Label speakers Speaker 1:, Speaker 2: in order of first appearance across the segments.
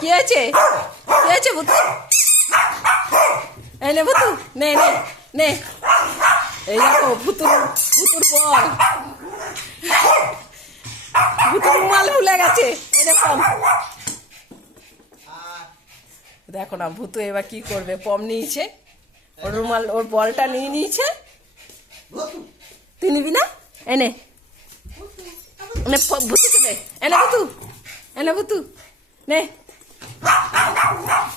Speaker 1: কি হয়েছে? কি হয়েছে ভুতু? এই নে ভুতু, নে নে নে। এই দেখো, ভুতুর ভুতুর বল। ভুতুর রুমাল ভুলে গেছে, এই দেখো। দেখো না, ভুতু এবার কি করবে? পম নিয়েছে, ওর রুমাল, ওর বলটা নিয়ে নিয়েছে। তুই নিবি না? এনে এনে ভুতুকে দে। এনে ভুতু এনে ভুতু। নে।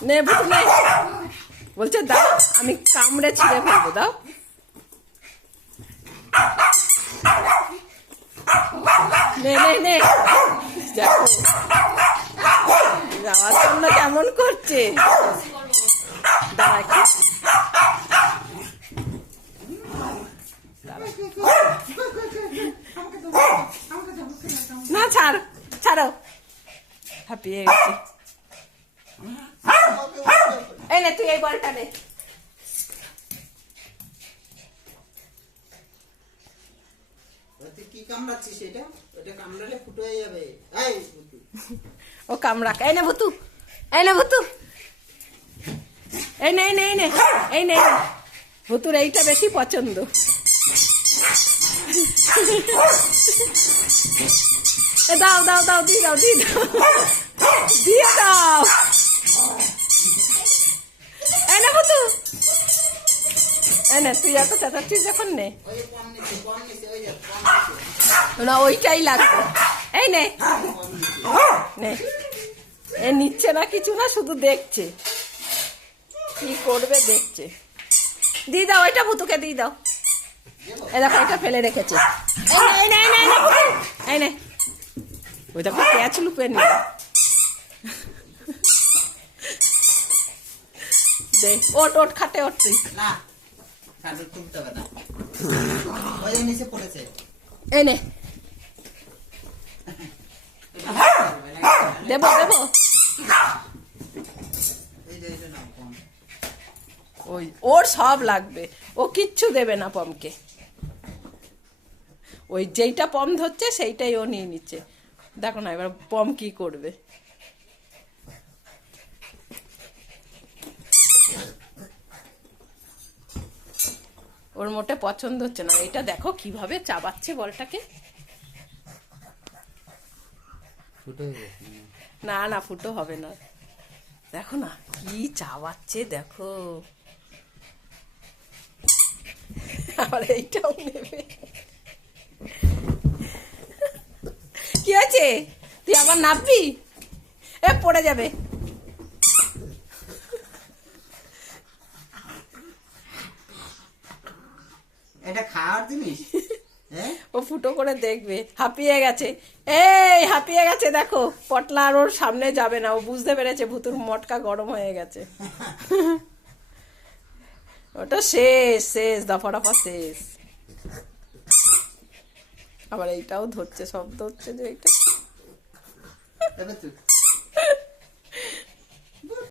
Speaker 1: নে ভুতু নে। বলছে, দাও, আমি কামড়ে ছিঁড়ে ফেলব, দাও। নে নে নে। যাওয়ার জন্য কেমন করছে? না, ছাড়, ছাড়ো। হাঁপিয়ে গেছি। এই নে তুই এই বলটা নে।
Speaker 2: কি কামড়াচ্ছিস এটা? এটা কামড়ালে ফুটো হয়ে যাবে। এই
Speaker 1: ও কামড়াক এই নে ভুতু। এই নে ভুতু। এই নে এই নে। এই নে এই নে। ভুতুর এইটা বেশি পছন্দ। এ দাও দাও দাও দিয়ে দাও দিয়ে দাও। দিয়ে দাও এই নে ভুতু তুই এত নে। না ওইটাই লাগবে। এই নে। এ নিচ্ছে না কিছু না শুধু দেখছে। কি করবে দেখছে। দিয়ে দাও ওইটা ভুতুকে দিয়ে দাও। এই দেখো এটা ফেলে রেখেছে। এই নে, ক্যাচ ওট ওট খাটে ওট তুই। দেবো দেবো। ওই ওর সব লাগবে। ও কিচ্ছু দেবে না পমকে। ওই যেইটা পম ধরছে সেইটাই ও নিয়ে নিচ্ছে। দেখো না এবার পম কি করবে। ওর মোটে পছন্দ হচ্ছে না। এটা দেখো কীভাবে চাবাচ্ছে বলটাকে। না না ফুটো হবে না। দেখো না কি চাবাচ্ছে দেখো। আবার এইটাও নেবে। কি আছে তুই আবার নামবি এ পড়ে যাবে।
Speaker 2: এটা খাওয়ার জিনিস? হ্যাঁ?
Speaker 1: ও ফুটো করে দেখবে। হাঁপিয়ে গেছে। এই হাঁপিয়ে গেছে দেখো। পটলা আর ওর সামনে যাবে না। ও বুঝতে পেরেছে ভুতুর মটকা গরম হয়ে গেছে। ওটা শেষ শেষ দফা দফা শেষ। আবার এইটাও ধরছে শব্দ হচ্ছে যে এইটা।